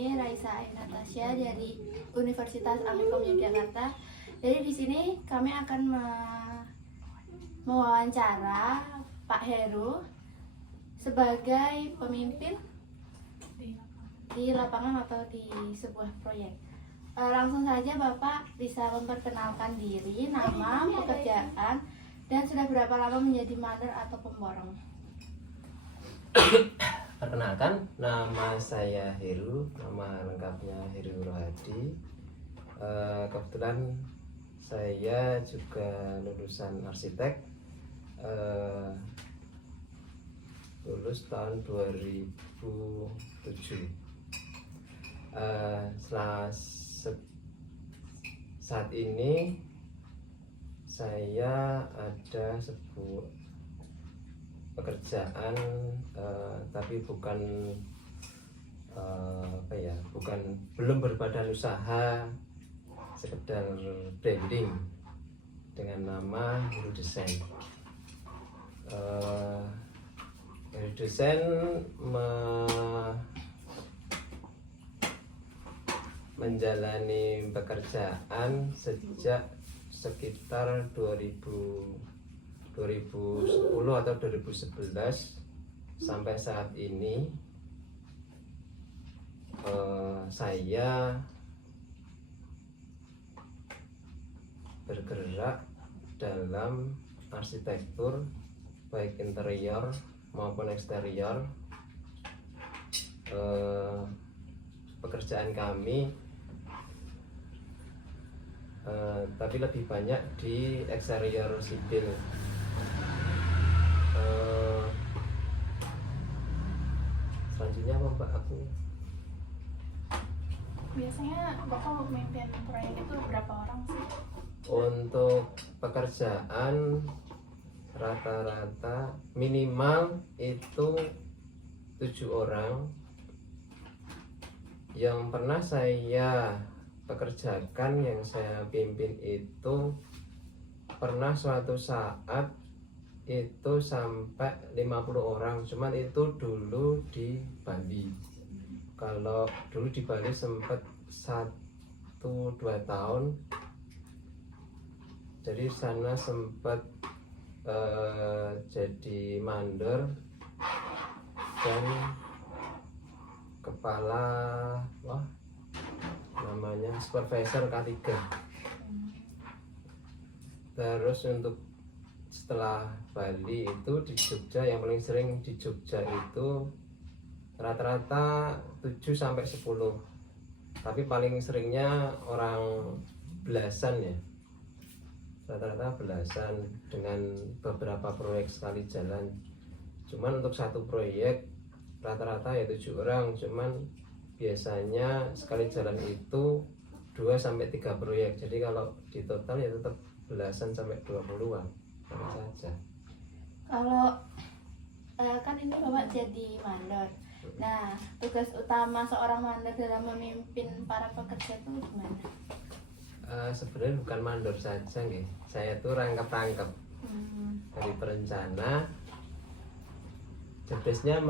sini Raisa Ain Natasha dari Universitas Amikom Yogyakarta. Jadi di sini kami akan mewawancara Pak Heru sebagai pemimpin di lapangan atau di sebuah proyek. Langsung saja Bapak bisa memperkenalkan diri, nama, pekerjaan, dan sudah berapa lama menjadi mandor atau pemborong. Perkenalkan, nama saya Heru, nama lengkapnya Heru Rohadi. Kebetulan saya juga lulusan arsitek, lulus tahun 2007. Saat ini saya ada sebuah pekerjaan, tapi belum berbadan usaha, sekedar branding dengan nama Heru Desain. Heru Desain menjalani pekerjaan sejak sekitar 2010 atau 2011 sampai saat ini. Saya bergerak dalam arsitektur baik interior maupun eksterior. Pekerjaan kami tapi lebih banyak di eksterior sipil. Selanjutnya apa Mbak aku? Biasanya Bapak memimpin proyek itu berapa orang sih? Untuk pekerjaan rata-rata minimal itu 7 orang. Yang pernah saya pekerjakan, yang saya pimpin itu pernah suatu saat itu sampai 50 orang, cuman itu dulu di Bali. Kalau dulu di Bali sempat 1-2 tahun, jadi sana sempat jadi mandor dan kepala namanya supervisor K3. Terus untuk setelah Bali itu di Jogja, yang paling sering di Jogja itu rata-rata 7-10, tapi paling seringnya orang belasan ya, rata-rata belasan dengan beberapa proyek sekali jalan. Cuman untuk satu proyek rata-rata ya 7 orang, cuman biasanya sekali jalan itu 2-3 proyek. Jadi kalau di total ya tetap belasan sampai 20-an saja. Kalau kan ini Bapak jadi mandor. Nah, tugas utama seorang mandor dalam memimpin para pekerja itu gimana? Sebenarnya bukan mandor saja nih. Saya tuh rangkap-rangkap dari perencana, jobdesknya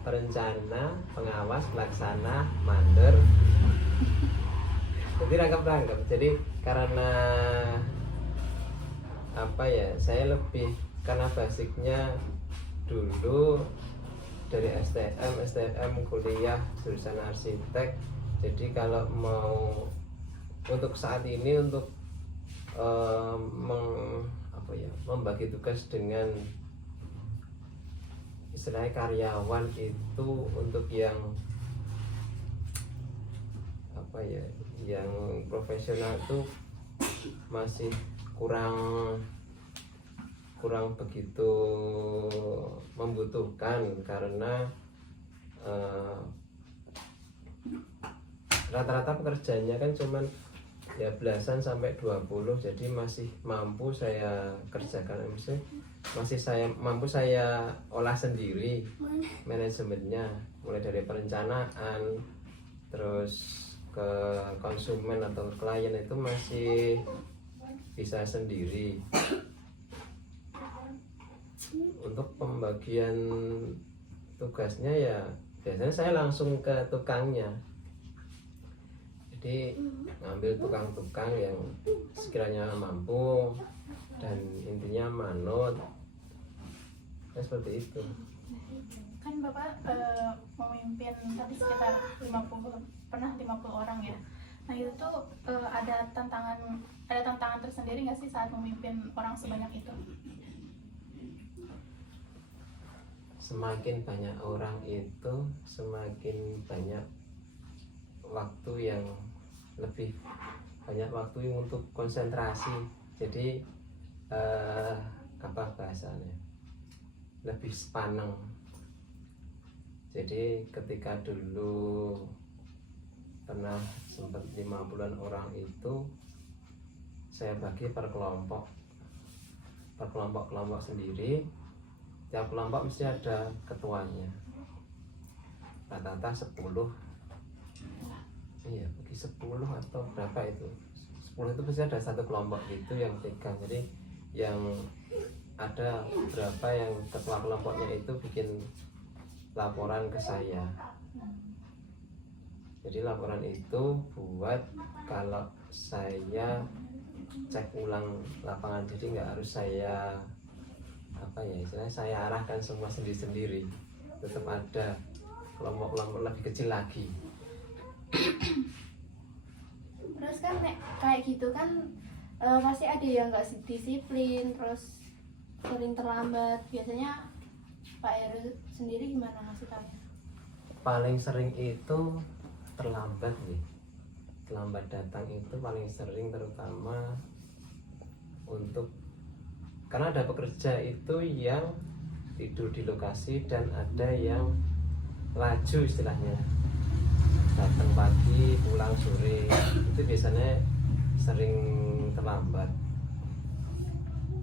perencana, pengawas, pelaksana, mandor. Jadi rangkap-rangkap. Jadi karena saya lebih, karena basicnya dulu dari STM kuliah jurusan arsitek. Jadi kalau mau untuk saat ini untuk membagi tugas dengan istilahnya karyawan itu, untuk yang yang profesional itu masih kurang begitu membutuhkan, karena rata-rata pekerjaannya kan cuman ya belasan sampai 20, jadi masih mampu saya kerjakan, masih mampu saya olah sendiri manajemennya, mulai dari perencanaan terus ke konsumen atau klien itu masih bisa sendiri. Untuk pembagian tugasnya ya biasanya saya langsung ke tukangnya. Jadi ngambil tukang-tukang yang sekiranya mampu dan intinya manut, ya seperti itu. Kan Bapak memimpin tadi sekitar 50 orang ya. Nah itu tuh ada tantangan tersendiri nggak sih saat memimpin orang sebanyak itu? Semakin banyak orang itu semakin banyak waktu yang lebih banyak waktu untuk konsentrasi. Jadi apa bahasanya, lebih sepaneng. Jadi ketika dulu pernah sempat 50-an orang itu saya bagi per kelompok sendiri. Tiap kelompok mesti ada ketuanya, rata-rata 10. Iya, bagi 10 atau berapa itu, 10 itu pasti ada satu kelompok gitu yang pegang. Jadi yang ada berapa yang ketua kelompoknya itu bikin laporan ke saya. Jadi laporan itu buat kalau saya cek ulang lapangan, jadi nggak harus saya apa ya istilahnya saya arahkan semua sendiri-sendiri, tetap ada kelompok-kelompok lebih kecil lagi. Terus kan kayak gitu kan pasti ada yang nggak disiplin, terus sering terlambat. Biasanya Pak Heru sendiri gimana ngasih taunya? Paling sering itu terlambat nih, terlambat datang itu paling sering, terutama untuk karena ada pekerja itu yang tidur di lokasi dan ada yang laju istilahnya, datang pagi pulang sore, itu biasanya sering terlambat.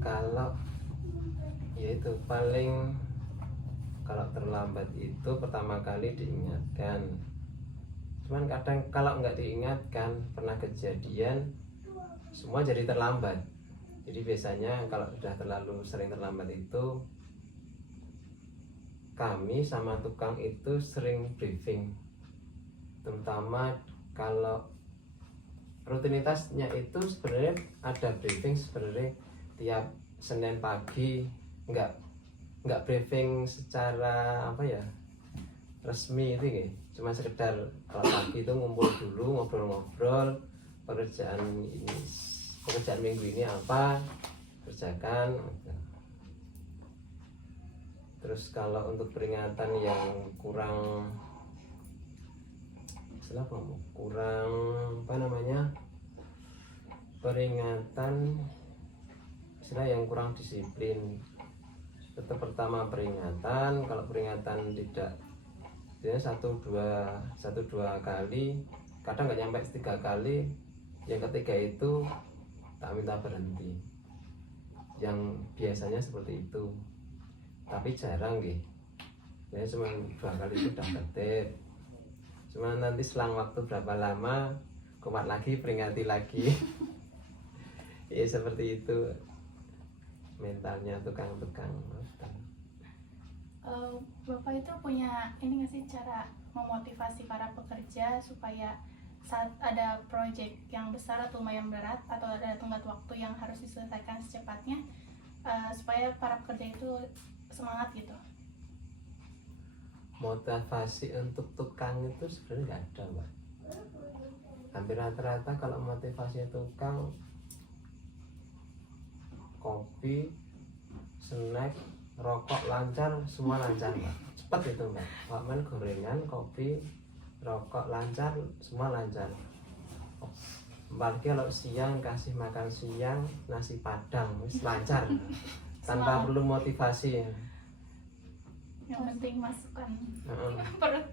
Kalau ya itu paling kalau terlambat itu pertama kali diingatkan, cuman kadang kalau nggak diingatkan, pernah kejadian semua jadi terlambat. Jadi biasanya kalau sudah terlalu sering terlambat itu kami sama tukang itu sering briefing, terutama kalau rutinitasnya itu sebenarnya ada briefing sebenarnya tiap Senin pagi, nggak briefing secara apa ya resmi itu ya, cuma sekedar kalau pagi itu ngumpul dulu, ngobrol-ngobrol pekerjaan minggu ini apa kerjakan. Terus kalau untuk peringatan yang kurang peringatan istilah yang kurang disiplin, tetap pertama peringatan. Kalau peringatan tidak satu dua kali, kadang nggak nyampe 3 kali, yang ketiga itu tak minta berhenti. Yang biasanya seperti itu, tapi jarang gitu. Ya cuma 2 kali itu udah tertib. Cuma nanti selang waktu berapa lama kumat lagi, peringati lagi. Ya seperti itu mentalnya tukang-tukang. Bapak itu punya ini nggak sih cara memotivasi para pekerja supaya saat ada proyek yang besar atau lumayan berat atau ada tenggat waktu yang harus diselesaikan secepatnya, supaya para pekerja itu semangat gitu? Motivasi untuk tukang itu sebenarnya nggak ada, Mbak. Hampir rata-rata kalau motivasi tukang kopi, snack, rokok lancar, semua lancar, Mbak. Cepat itu, Mbak. Makan gorengan, kopi, rokok lancar, semua lancar. Apalagi kalau siang kasih makan siang nasi padang, wis lancar tanpa perlu motivasi. Yang penting masukkan perut.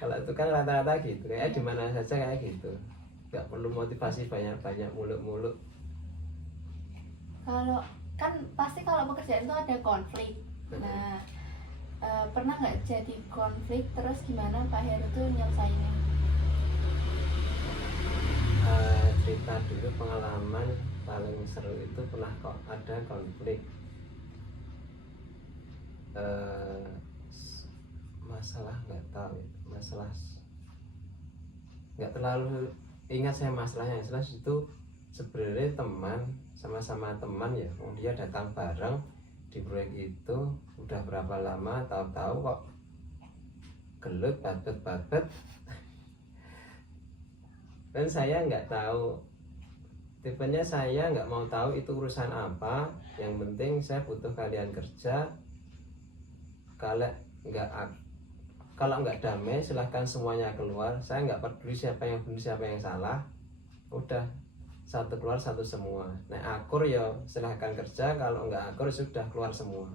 Kalau itu kan rata-rata gitu, kayak di mana saja kayak gitu, nggak perlu motivasi banyak-banyak muluk-muluk. Kalau kan pasti kalau pekerjaan itu ada konflik. Nah, pernah nggak jadi konflik, terus gimana Pak Heru tuh nyelesainnya? Cerita dulu pengalaman paling seru itu pernah kok ada konflik. masalah nggak tahu ya. Masalah nggak terlalu ingat saya masalahnya. Masalah itu sebenarnya teman, sama-sama teman ya. Dia datang bareng di proyek itu udah berapa lama, tahu-tahu kok gelut babet dan saya nggak tahu, tipenya saya nggak mau tahu itu urusan apa, yang penting saya butuh kalian kerja. Kalau nggak damai silahkan semuanya keluar, saya nggak peduli siapa yang benar siapa yang salah, udah satu keluar satu semua. Nah akur ya silahkan kerja, kalau nggak akur sudah keluar semua.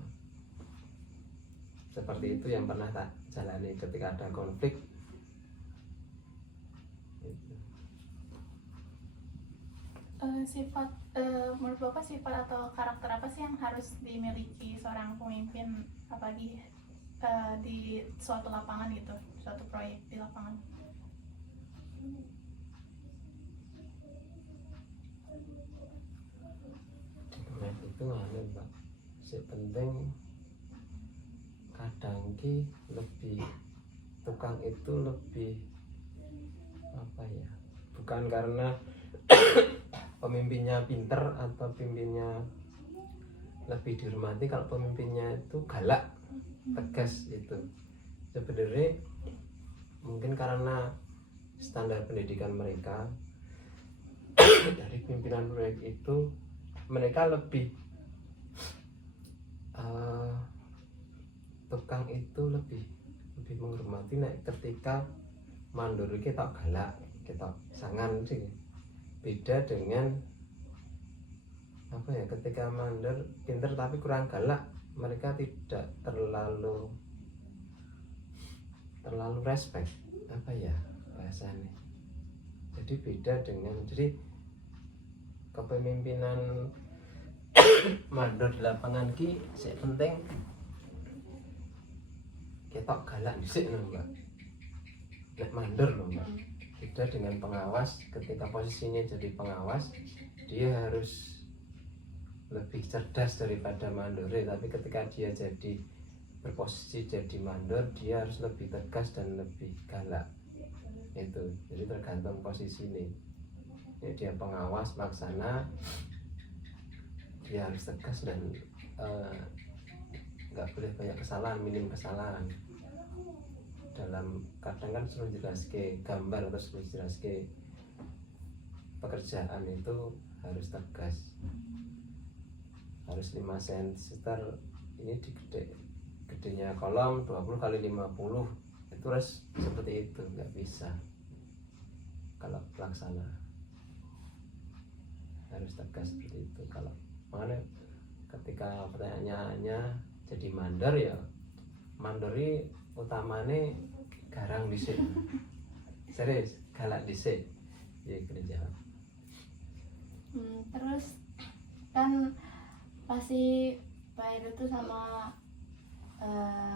Seperti itu yang pernah tak jalani ketika ada konflik. Sifat menurut Bapak sifat atau karakter apa sih yang harus dimiliki seorang pemimpin, apalagi di suatu lapangan gitu, suatu proyek di lapangan? Nah itu Mbak, si penting kadang ki lebih tukang itu lebih apa ya, bukan karena pemimpinnya pinter atau pemimpinnya lebih dihormati. Kalau pemimpinnya itu galak, tegas, itu sebenarnya mungkin karena standar pendidikan mereka dari pimpinan proyek itu, mereka lebih tukang itu lebih menghormati. Nah ketika mandor kita galak, kita sangan sih, beda dengan apa ya, ketika mandor pinter tapi kurang galak, mereka tidak terlalu respect, apa ya bahasanya. Jadi beda dengan, jadi kepemimpinan mandor di lapangan ki sing penting ketok galak dhisik lho Mbak. Nek mandor lho Mbak. Beda dengan pengawas, ketika posisinya jadi pengawas dia harus lebih cerdas daripada mandore, tapi ketika dia jadi berposisi jadi mandor dia harus lebih tegas dan lebih galak. Itu jadi tergantung posisi ini ya, dia pengawas pelaksana dia harus tegas dan nggak boleh banyak kesalahan, minim kesalahan dalam, kadang kan suruh jelaske gambar atau suruh jelaske pekerjaan itu harus tegas, harus 5 cm ini gedenya kolom 20 kali 50 itu harus seperti itu, nggak bisa. Kalau pelaksana harus tegas seperti itu. Kalau mana ketika pertanyaannya jadi mandor ya, mandori utamanya garang dhisik, serius galak dhisik ya kerja. Terus kan pasti Pak Heru tuh sama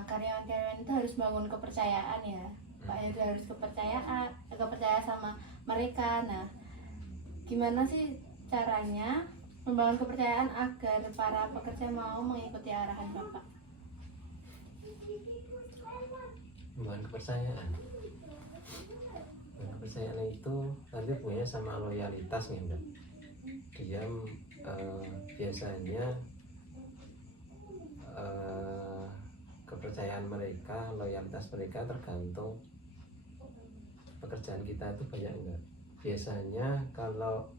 karyawan-karyawan itu harus bangun kepercayaan ya. Pak Heru harus kepercaya sama mereka. Nah, gimana sih caranya membangun kepercayaan agar para pekerja mau mengikuti arahan Bapak? Membangun kepercayaan. Kepercayaan itu nanti punya sama loyalitas nih Mbak. Dia biasanya kepercayaan mereka, loyalitas mereka tergantung pekerjaan kita itu banyak enggak. Biasanya kalau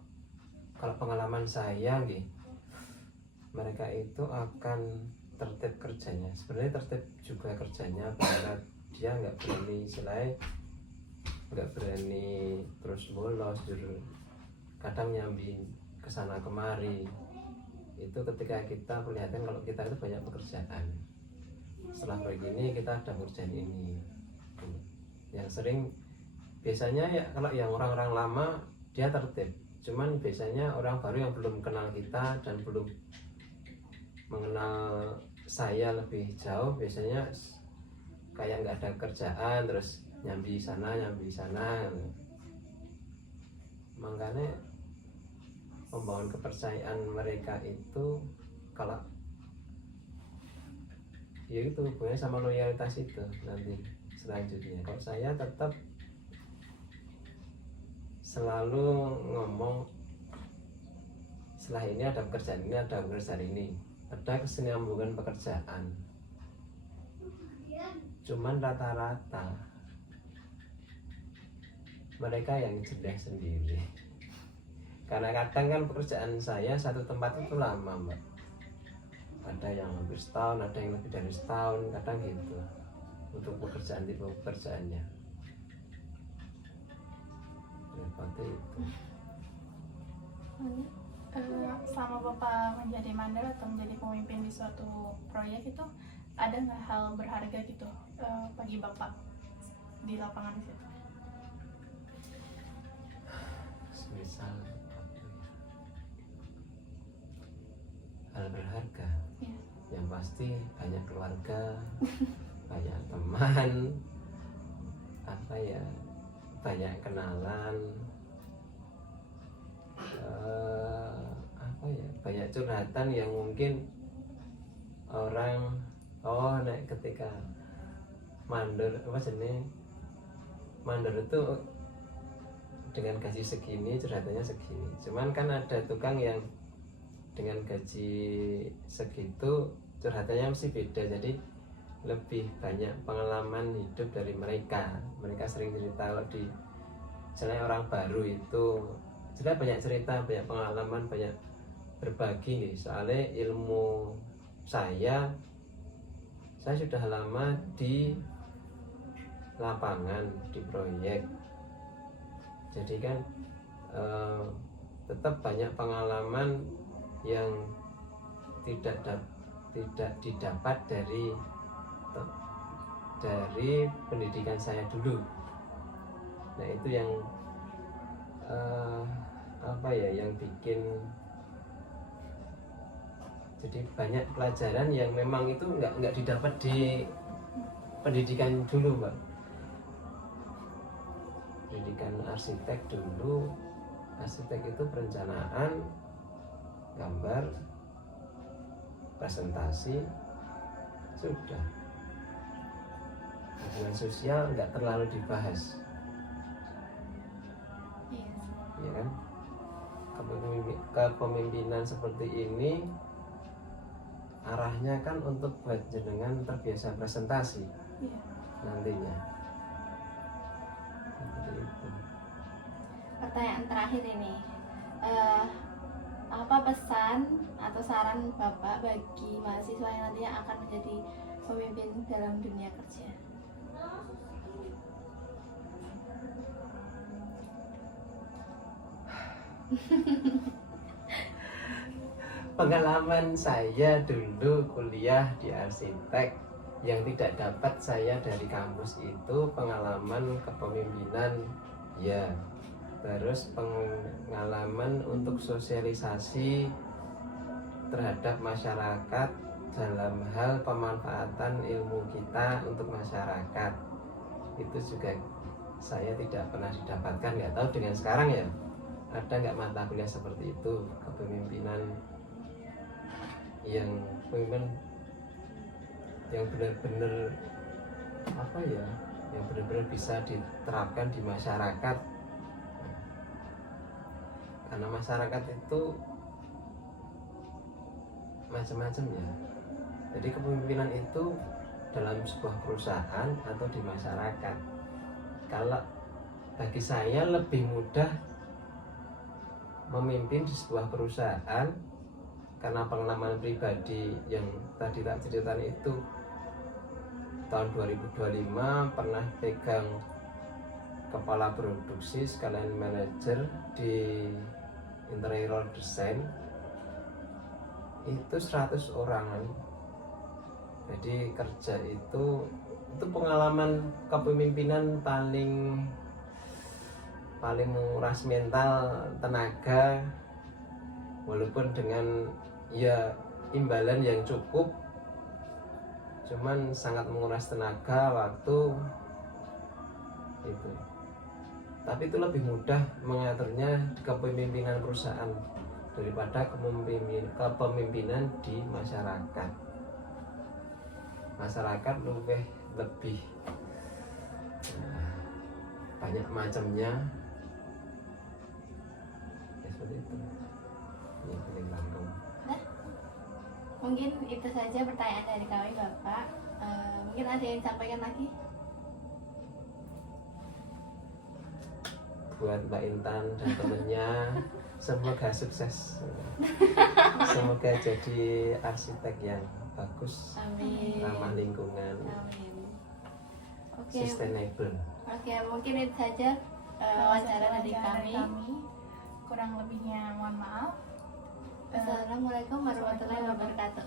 pengalaman saya nih, mereka itu akan tertib kerjanya. Sebenarnya tertib juga kerjanya, karena dia nggak berani nggak berani terus bolos, kadang nyambi kesana kemari. Itu ketika kita kelihatan kalau kita itu banyak pekerjaan, setelah proyek ini kita ada pekerjaan ini. Yang sering biasanya ya kalau yang orang-orang lama dia tertib, cuman biasanya orang baru yang belum kenal kita dan belum mengenal saya lebih jauh, biasanya kayak nggak ada kerjaan terus nyambi sana. Makanya membangun kepercayaan mereka itu, kalau ya itu hubungannya sama loyalitas itu nanti selanjutnya. Kalau saya tetap selalu ngomong setelah ini ada pekerjaan ini, ada pekerjaan ini, ada kesinambungan pekerjaan. Cuman rata-rata mereka yang jelek sendiri, karena kadang kan pekerjaan saya satu tempat itu lama mbak, ada yang hampir setahun, ada yang lebih dari setahun, kadang gitu untuk pekerjaan tipe pekerjaannya seperti itu. Selama Bapak menjadi mandor atau menjadi pemimpin di suatu proyek itu, ada nggak hal berharga gitu bagi Bapak di lapangan di situ? Misal hal berharga, Ya. yang pasti banyak keluarga, banyak teman, apa ya, banyak kenalan, apa ya, banyak curhatan yang mungkin orang ketika mandor apa jenis mandor itu dengan gaji segini curhatannya segini. Cuman kan ada tukang yang dengan gaji segitu curhatannya mesti beda, jadi lebih banyak pengalaman hidup dari mereka. Mereka sering cerita, kalau di misalnya orang baru itu sudah banyak cerita, banyak pengalaman, banyak berbagi nih. Soalnya ilmu saya sudah lama di lapangan, di proyek, jadi kan tetap banyak pengalaman yang tidak didapat dari pendidikan saya dulu. Nah itu yang apa ya, yang bikin jadi banyak pelajaran yang memang itu nggak didapat di pendidikan dulu mbak. Pendidikan arsitek dulu, arsitek itu perencanaan, gambar, presentasi, sudah. Hubungan sosial nggak terlalu dibahas, ya kan? Kepemimpinan seperti ini arahnya kan untuk buat jenengan terbiasa presentasi nantinya. Pertanyaan terakhir ini, apa pesan atau saran Bapak bagi mahasiswa yang nantinya akan menjadi pemimpin dalam dunia kerja? Pengalaman saya dulu kuliah di arsitek, yang tidak dapat saya dari kampus itu pengalaman kepemimpinan ya, terus pengalaman untuk sosialisasi terhadap masyarakat dalam hal pemanfaatan ilmu kita untuk masyarakat, itu juga saya tidak pernah didapatkan. Nggak tahu dengan sekarang ya, ada nggak mata kuliah seperti itu, kepemimpinan yang pemimpin yang benar-benar apa ya, yang benar-benar bisa diterapkan di masyarakat. Karena masyarakat itu macam-macam ya, jadi kepemimpinan itu dalam sebuah perusahaan atau di masyarakat. Kalau bagi saya lebih mudah memimpin di sebuah perusahaan, karena pengalaman pribadi yang tadi tak ceritakan itu. Tahun 2025 pernah pegang kepala produksi sekalian manajer di interior design, itu 100 orang. Jadi kerja itu pengalaman kepemimpinan paling menguras mental, tenaga, walaupun dengan ya imbalan yang cukup, cuman sangat menguras tenaga, waktu itu. Tapi itu lebih mudah mengaturnya di kepemimpinan perusahaan daripada kepemimpinan di masyarakat. masyarakat lebih banyak macamnya ya, seperti itu ya, paling Lampung. Nah, mungkin itu saja pertanyaan dari kami Bapak. Mungkin ada yang disampaikan lagi? Buat Mbak Intan dan temennya semoga sukses, semoga jadi arsitek yang bagus, Amin. ramah lingkungan, Amin. Oke, sustainable. mungkin itu saja wawancara dari Wawancara kami. Kurang lebihnya mohon maaf. Assalamualaikum warahmatullahi wabarakatuh.